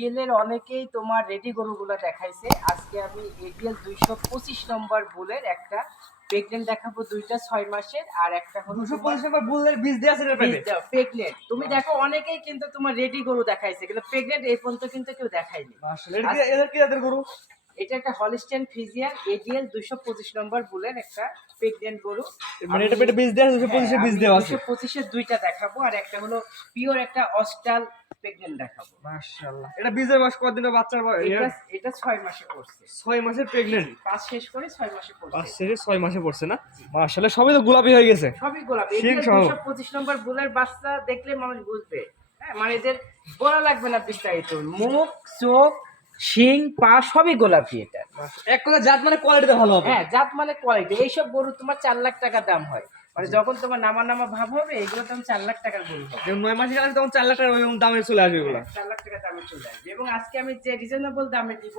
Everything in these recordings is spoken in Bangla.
এডিএল এর অনেকেই তোমার রেডি গরুগুলো দেখাইছে। আজকে আমি এডিএল দুইশো পঁচিশ নম্বর বুলের একটা প্রেগনেন্ট দেখাবো দুইটা ছয় মাসের আর একটা হলো দুশো পঁচিশ নম্বর বুলের বীজ দেওয়া আছে প্রেগনেন্ট তুমি দেখো অনেকেই কিন্তু তোমার রেডি গরু দেখাইছে কিন্তু প্রেগনেন্ট এই পর্যন্ত কিন্তু কেউ দেখায়নি। এদের কি- এদের গরু? এটা একটা হলিস্টেন ফিজিয়ান এডিএল দুইশো পঁচিশ নম্বর বুলের একটা প্রেগনেন্ট গরু। মানে এটা পেটে বীজ দেওয়া দুশো পঁচিশে বীজ দেওয়া আছে। দুশো পঁচিশের দুইটা দেখাবো আর একটা হলো পিওর একটা অস্টাল প্রেগনেন্ট দেখাবো। মাশাআল্লাহ। এটা বীজের বয়স কতদিনের বাচ্চার বয়স? এটা এটা ছয় মাসে পড়ছে। ছয় মাসের প্রেগনেন্ট পাঁচ শেষ করে ছয় মাসে পাঁচ পড়ছে থেকে ছয় মাসে পড়ছে না? মাশাআল্লাহ সবই তো গোলাপি হয়ে গেছে। সবই গোলাপ। এটা। দুশো পঁচিশ নম্বর বুলের বাচ্চা দেখলে মানুষ বুঝবে। হ্যাঁ মানে এদের বলা লাগবে না বিস্তারিত। মুখ চোখ শিং পা সবই গোলাপি এটা। এক কথা জাত মানে কোয়ালিটিতে ভালো হবে। হ্যাঁ জাত মানে কোয়ালিটি এইসব গরু তোমার চার লাখ টাকা দাম হয়। মানে যখন তোমার নামা নামা ভাব হবে এগুলো তখন চার লাখ টাকার গরু হবে। নয় মাসে গেলে তখন চার লাখ টাকা দামে চলে আসবে এগুলো। চার লাখ টাকা দামে চলে আসবে। এবং আজকে আমি যে রিজনেবল দামে দিব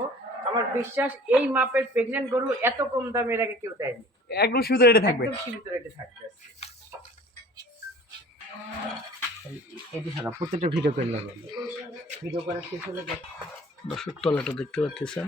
আমার বিশ্বাস এই মাপের প্রেগনেন্ট গরু এত কম দামে এর আগে কেউ দেয়নি। একদম শুধু রেটে থাকবে। একদম সীমিত রেটে থাকবে এটি ছাড়া প্রত্যেকটা ভিডিও করে নেবেন। ভিডিও করা শেষ হলে দর্শক তলাটা দেখতে পাচ্ছেন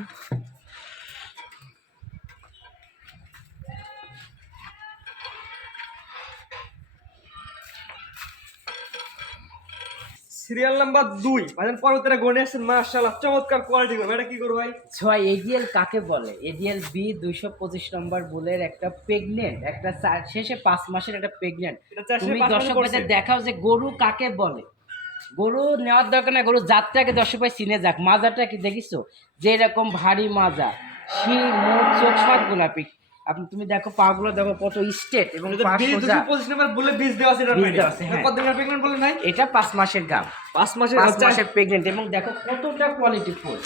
সিরিয়াল নাম্বার দুই। মানে গনে মাশাআল্লাহ চমৎকার কোয়ালিটি এটা কি করব ভাই? ছয় এডিএল কাকে বলে? এডিএল বি দুইশো পঁচিশ নম্বর বুলের একটা প্রেগনেন্ট একটা চার- শেষে পাঁচ মাসের একটা প্রেগনেন্ট তুমি দর্শক দেখাও যে গরু কাকে বলে। গরু নেওয়ার দরকার নাই, গরু জাতটাকে দর্শক ভাই চিনে যাক মাজাটা কি, দেখিছো? যে এরকম ভারী মাজা শির মুখ চোখ সব গোলাপি আপনি তুমি দেখো পাগুলো দেখো কত স্টেট এবং পঁচিশ নম্বর বলে বীজ দেওয়া আছে এটা হ্যাঁ। প্রেগনেন্ট এটা পাঁচ মাসের গাম পাঁচ মাসে পাঁচ মাসের প্রেগনেন্ট এবং দেখো কতটা কোয়ালিটি ফুল।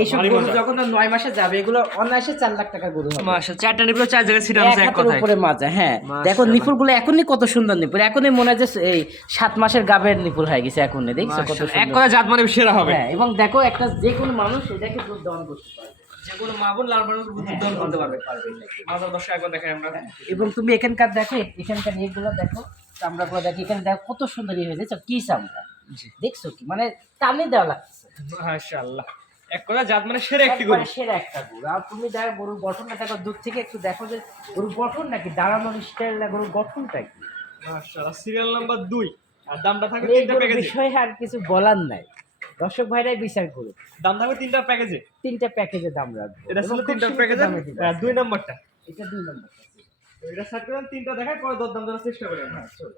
এইসব গরু যখন নয় মাসে যাবে এগুলো অনায়াসে চার লাখ টাকা গরু হবে। মাশাআল্লাহ চারটা নিপুল চার জায়গায় এক কথায়। উপরে মাজা হ্যাঁ। দেখো নিপুলগুলো এখনই কত সুন্দর নিপুল। এখনই মনে হয় যে এই সাত মাসের গাবের নিপুল হয়ে গেছে এখনই। দেখছ কত এক কথা জাত মানে সেরা হবে। হ্যাঁ এবং দেখো একটা যে কোনো মানুষ এটাকে দুধ দহন করতে পারবে। যে কোনো মা বোন লাল বানুর বুদ্ধি দল করতে পারবে আমাদের দর্শক একবার দেখাই আমরা। এবং তুমি এখানকার দেখো এখানকার ইয়েগুলো দেখো চামড়াগুলো দেখো এখানে দেখো কত সুন্দর ইয়ে হয়েছে কি চামড়া? দেখছ কি? মানে টানে দেওয়া লাগছে। মাশাআল্লাহ। এক কথা জাত মানে সেরা একটি গরু। সেরা একটা গরু। আর তুমি দেখো গরুর গঠনটা দেখো দূর থেকে একটু দেখো যে গরুর গঠন নাকি দাঁড়ানোর স্টাইল না গরুর গঠনটা কি? মাশাআল্লাহ। সিরিয়াল নাম্বার দুই। আর দামটা এই তিনটা প্যাকেজে বিষয়ে আর কিছু বলার নাই। দর্শক ভাইরাই বিচার করুক। দাম থাকবে তিনটা প্যাকেজে? তিনটা প্যাকেজে দাম রাখব। এটা ছিল তিনটা প্যাকেজে দিব। দুই নাম্বারটা। এটা দুই নম্বর এটা সার্ট করে তিনটা দেখাই পরে দর দাম দেওয়ার চেষ্টা করি আমরা। হ্যাঁ চলো।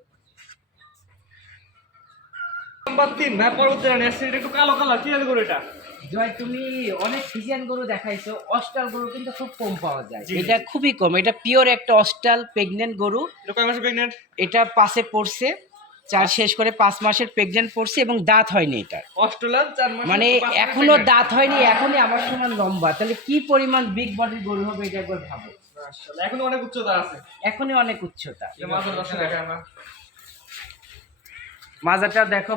নাম্বার তিন ভাই পরবর্তী রানি এটা একটু কালো কালার কি আছে এটা? জয় তুমি অনেক ফিজিয়ান গরু দেখাইছো অস্টাল গরু কিন্তু খুব কম পাওয়া যায়। এটা খুবই কম এটা পিওর একটা অস্টাল প্রেগনেন্ট গরু। কয় মাসে প্রেগনেন্ট এটা পাশে পড়ছে। চার শেষ করে পাঁচ মাসের প্রেগনেন্ট পড়ছে এবং দাঁত হয়নি এটা। অস্ট্রেলিয়ান চার মাস মানে এখনও দাঁত হয়নি এখনই আমার সমান লম্বা। তাহলে কি পরিমাণ বিগ বডির গরু হবে এটা একবার ভাবো। এখনও অনেক উচ্চতা আছে। এখনই অনেক উচ্চতা। মাজাটা দেখো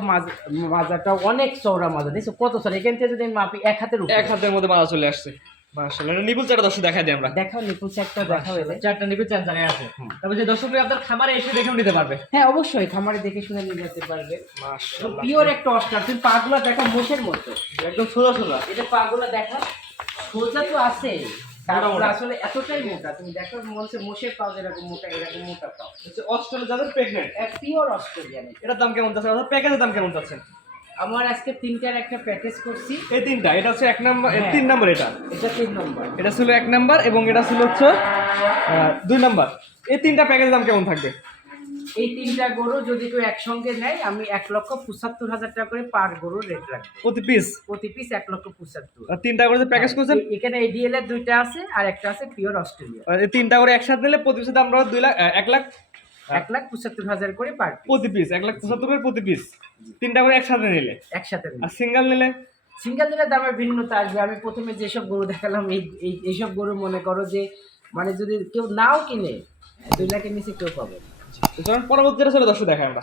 মাজাটা অনেক চওড়া মাজা দেখছ কত চড়া এখান থেকে যদি মাপি এক হাতের এক হাতের মধ্যে মালা চলে আসছে। মাশাআল্লাহ নিপুল চারটা দর্শক দেখাই দিই আমরা। দেখাও নিপুল চারটা দেখাও এলে চারটা নিপুল চার জায়গায় আছে। তারপর যে দর্শক আপনার খামারে এসে দেখেও নিতে পারবে। হ্যাঁ অবশ্যই খামারে দেখে শুনে নিয়ে যেতে পারবে। মাশাআল্লাহ। পিওর একটা অস্টার তুমি পাগুলো দেখো মোষের মতো। একদম সোজা সোজা। এটা পাগুলো দেখো সোজা তো আছে। আসলে এতটাই মোটা তুমি দেখো মনে মোষের পাও যেরকম মোটা এরকম মোটা পাও। হচ্ছে অস্ট্রেলিয়া যাদের প্রেগনেন্ট পিওর অস্ট্রেলিয়ান এটার দাম কেমন অর্থাৎ প্যাকেজের দাম কেমন যাচ্ছে? আমার আজকে তিনটার একটা প্যাকেজ করছি। এই তিনটা এটা হচ্ছে এক নাম্বার হ্যাঁ। তিন নাম্বার এটা? এটা তিন নম্বর। এটা ছিল এক নাম্বার এবং এটা ছিল হচ্ছে দুই নাম্বার। এই তিনটা প্যাকেজের দাম কেমন থাকবে? এই তিনটা গরু যদি কেউ একসঙ্গে নেয় আমি এক লক্ষ পঁচাত্তর হাজার টাকা করে পার গরুর রেট রাখব। প্রতি পিস প্রতি পিস এক লক্ষ পঁচাত্তর। আর তিনটা করে প্যাকেজ করছেন? এখানে এডিএল এর দুইটা আছে আর একটা আছে পিওর অস্ট্রেলিয়া আর এই তিনটা করে একসাথে নিলে প্রতি পিসের দাম দুই লাখ এক লাখ এক লাখ পঁচাত্তর হাজার করে পার প্রতি পিস এক লাখ পঁচাত্তর করে প্রতি পিস তিনটা করে একসাথে নিলে? একসাথে আর সিঙ্গেল নিলে? সিঙ্গেল নিলে দামের ভিন্নতা আসবে। আমি প্রথমে যেসব গরু দেখালাম এই এই- এইসব গরু মনে করো যে মানে যদি কেউ নাও কিনে দুই লাখের নিচে কেউ পাবে না। সুতরাং পরবর্তীটা চলে দর্শক দেখায় আমরা।